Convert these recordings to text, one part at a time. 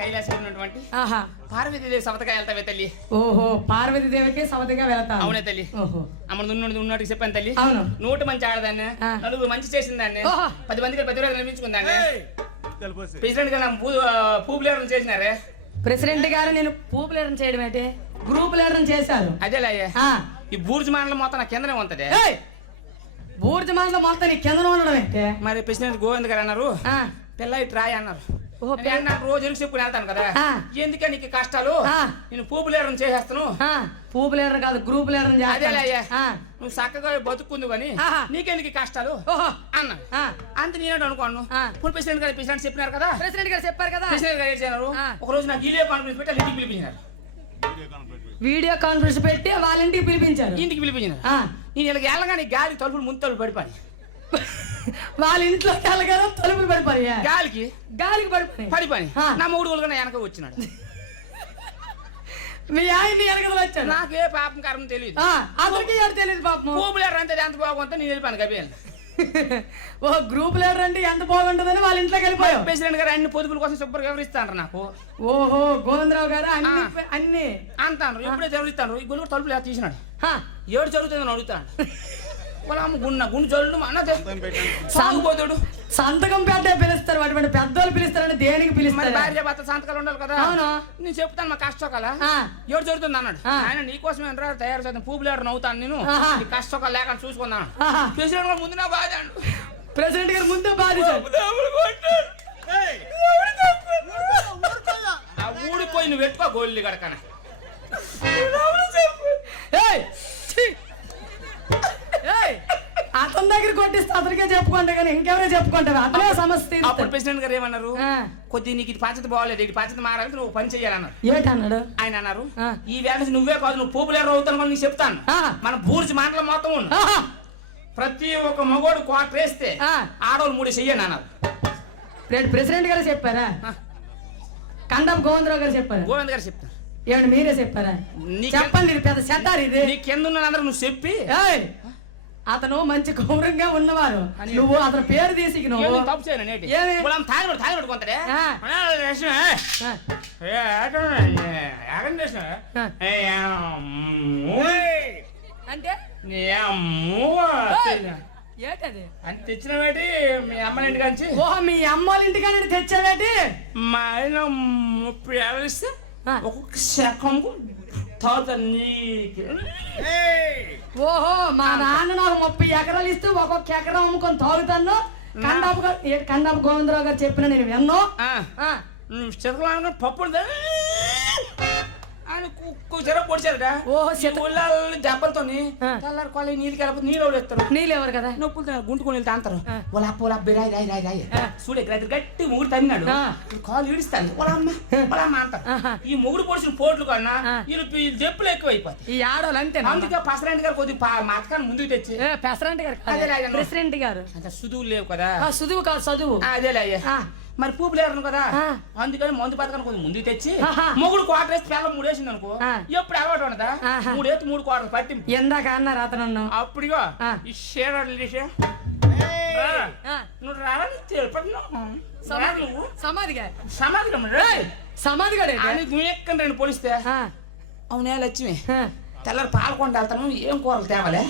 కైలాసం ఉన్నటువంటి ఆహా. పార్వతీదేవి సవతగా వెళ్తావే తల్లి. ఓహో పార్వతీదేవికి సవతిగా వెళతాను అవునే తల్లి. ఓహో. అమ్మ ఉన్నట్టు చెప్పాను తల్లి. అవును. నూట మంచి ఆడదాన్ని. నలుగురు మంచి చేసిందాన్ని. పది మందికి పది రోజులు నిర్మించుకుందాన్ని. ప్రెసిడెంట్గా నా పూ పూపు లేరు చేసినారే. ప్రెసిడెంట్ గారు నేను పూపు లీడర్ చేయడం ఏంటి? గ్రూప్ లీడర్ చేశారు. అదేలే ఆ. ఈ బూర్జు మండలం మొత్తం నా కిందనే ఉంటది. ఏయ్! బూర్జు మండలం మొత్తం నీ కింద ఉండడం ఏంటి? మరి ప్రెసిడెంట్ గోవింద్ గారు అన్నారు. పిల్ల ఇటు రాయి అన్నారు. నేను నాకు రోజు చెప్పుకుని వెళ్తాను కదా. ఎందుకే నీకు కష్టాలు. నేను పూపు లేరు చేసేస్తాను. పూపు లీడర్ కాదు గ్రూప్ లీడర్ అదేలే అయ్యా. ఆ, నువ్వు చక్కగా బతుకుంది కానీ ఆహా. నీకెందుకు కష్టాలు? ఓహో. అన్నా. అంత నేనే అనుకోను. ఇప్పుడు ప్రెసిడెంట్ గారు ప్రెసిడెంట్ చెప్పినారు కదా? ప్రెసిడెంట్ గారు చెప్పారు కదా. ప్రెసిడెంట్ గారు ఆ. ఒక రోజు నాకు ఇల్లే కాన్ఫరెన్స్ పెట్టి వాళ్ళ ఇంటికి పిలిపించినారు. వీడియో కాన్ఫరెన్స్ పెట్టి. వాళ్ళ ఇంటికి పిలిపించారు. ఇంటికి పిలిపించినారు. ఆ, నేను ఇలా వెళ్ళగానే గాలి తలుపులు ముందు తలుపులు పడిపోయి వాళ్ళ ఇంట్లో వెళ్ళగానే తలుపులు పడిపోయా గాలికి? గాలికి పడిపోయి. పడిపోయి. నా మూడు కూడా వెనక వచ్చినాడు. మీ ఆయన్ని వెనకలు వచ్చాడు. నాకే పాపం కారణం తెలియదు. అతనికి ఎవరు తెలియదు పాపం? పూపులేరు అంతే ఎంత బాగుంటే నేను వెళ్ళిపోయాను కబేన్ ఓ గ్రూప్ లీడర్ అంటే ఎంత బాగుంటుందని వాళ్ళ ఇంట్లోకి వెళ్ళిపోయావు. ప్రెసిడెంట్ గారు అన్ని పొదుపుల కోసం శుభ్రంగా వివరిస్తాను నాకు. ఓహో గోవిందరావు గారు అన్ని. అన్ని. అంటాను ఎప్పుడే వివరిస్తాను ఈ గుళ్ళు తలుపులు తీసినాడు? ఏడు జరుగుతుందని అడుగుతాను గుండు అన్న సాగుపోతాడు సంతకం పెట్టే పిలుస్తారు అటువంటి పెద్దోళ్ళు పిలుస్తారంటే దేనికి మరి పిలుస్తారు? భార్య భర్త సంతకాలు ఉండాలి కదా. అవును. నేను చెప్తాను మా కష్టకాల. ఆ. ఎవరు జరుగుతుంది అన్నాడు. ఆయన నీకోసమే రా తయారు చేద్దాం. పూపు లేడు నవ్వుతాను నేను. కష్టకాలు లేక చూసుకున్నాను. ప్రెసిడెంట్ గారు ముందు నా బాధ ప్రెసిడెంట్ గారు ముందే ఆ ఊడిపోయి నువ్వు పెట్టుకో గోళ్ళు కడకన. కొట్టిస్తే అతనికే చెప్పుకుంటా కానీ ఇంకెవరో చెప్పుకుంటారు అతనే సమస్య అప్పుడు. ప్రెసిడెంట్ గారు ఏమన్నారు. కొద్ది నీకు ఇది పద్ధతి బాగోలేదు ఇది పద్ధతి మారాలి నువ్వు పని చేయాలన్నారు ఏంటన్నాడు ఆయన అన్నారు. ఈ నుంచి నువ్వే కాదు నువ్వు పోపులేరు అవుతాను నీకు చెప్తాను. మన బూర్జి మాటలు మొత్తం! ప్రతి ఒక్క మగోడు క్వార్టర్ వేస్తే. ఆడవాళ్ళు మూడు చెయ్యను అన్నారు రేపు ప్రెసిడెంట్ గారు చెప్పారా. కండం గోవిందరావు గారు చెప్పారా గోవింద్ గారు చెప్తారు ఏమండి మీరే చెప్పారా చెప్పండి పెద్ద చెత్తారు ఇది నీ కింద ఉన్న అందరూ నువ్వు చెప్పి! అతను మంచి గౌరవంగా ఉన్నవారు. అని. నువ్వు అతని పేరు తీసి నువ్వు తప్పు చేయను తాగినోడు తాగినోడు కొంతడే. అంటే! ఏంటది? అని తెచ్చినవేటి మీ అమ్మ ఓహో మీ తెచ్చావేటి మా ఆయన ముప్పై యాభై ఇస్తే. ఒక్కొక్క శకంకు నీకు. ఓహో మా నాన్న నాకు ముప్పై ఎకరాలు ఇస్తూ ఒక్కొక్క ఎకరం అమ్ముకొని తాగుతాను. ఏ కండాపు గోవిందరావు గారు చెప్పిన నేను విన్నో. ఆ, ఆ, నువ్వు పప్పులు దా- ఆయన కుక్కు చెర పొడిచారట ఊళ్ళల్లో దెబ్బలతోని ఆ. తెల్లారి కొల నీళ్ళు కలిపి నీళ్ళు ఎవడేస్తారు నీళ్ళు ఎవరు కదా నొప్పులు గుంటుకొని వెళ్తే అంటారు. వాళ్ళ అప్ప వాళ్ళ అబ్బాయి రాయి రాయి రాయి రాయి. చూడే గది గట్టి మొగుడు తన్నాడు. కాలు ఈడిస్తాను వాళ్ళ అమ్మ వాళ్ళ అమ్మ అంటారు. ఈ మొగుడు పొడిచిన పోట్లు కన్నా. వీళ్ళు దెప్పులు ఎక్కువ అయిపోతాయి ఈ ఆడవాళ్ళు అంతే అందుకే పసరాంటి గారు కొద్దిగా మాతకాన్ని ముందుకు తెచ్చి ప్రెసిడెంట్ గారు. ప్రెసిడెంట్ గారు అంత సుదువులు లేవు కదా ఆ, చదువు కాదు చదువు అదేలే. మరి పూపు లేరు కదా. అందుకని మందు పథకాన్ని కొంచెం ముందుకు తెచ్చి. మొగుడు క్వార్టర్ వేసి పిల్ల మూడు వేసింది అనుకో. ఎప్పుడు అలవాటు ఉండదా. మూడు వేసి మూడు క్వార్టర్ పట్టి ఎందాక అన్నారు అతను అప్పుడుగా ఆ. ఈ ఆ, నువ్వు తిరుపతిలో సమాధి. సమాధిగా సమాధి ఏయ్, సమాధి గడే అని నువ్వు ఎక్కడ రెండు పోలిస్తే? అవునే లక్ష్మి. తెల్లారి పాలకొండ వెళ్తాను ఏం కూరలు తేవాలే.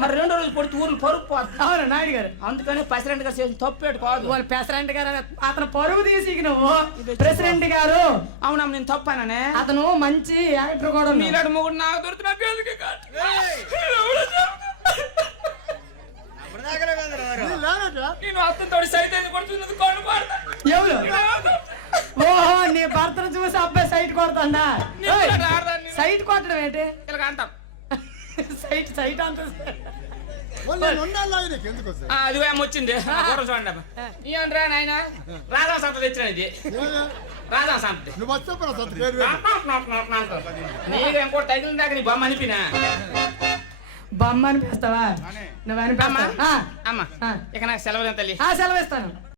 మరి రెండో రోజు పొడితే ఊర్లు పరుగు పోద్ది అవును నాయుడు గారు. అందుకని ప్రెసిడెంట్ గారు చేసిన తప్పేటి కాదు. వాళ్ళు ప్రెసిడెంట్ గారు అతను పరుగు తీసి నువ్వు ప్రెసిడెంట్ గారు. అవునమ్మ నేను తప్పాననే? అతను మంచి యాక్టర్ కూడా. మీలాడు మొగుడు నాకు దొరుకుతున్నా పేరుకి కాదు. నేను అత్తంతో సైతం కొడుతున్నది? కొను కొడతా. ఎవరు? ఓహో నీ భర్తను చూసి అబ్బాయి సైట్ కొడతాడా సైట్ కొట్టడం ఏంటి? ఇలాగ అంటాం. సైట్ సైట్ అంత అది వచ్చింది. చూడండి. ఇయ్యండిరా నాయన. రాధా సంత తెచ్చిన ఇది. రాధా సంత. నీకు ఇంకోటి తగిలిన దాకా నీ బొమ్మ అనిపినా? బొమ్మ అనిపిస్తావా? నువ్వు అమ్మా. అనిపిస్తావా అమ్మా. ఇక నాకు సెలవులు తల్లి. ఆ, సెలవు ఇస్తాను.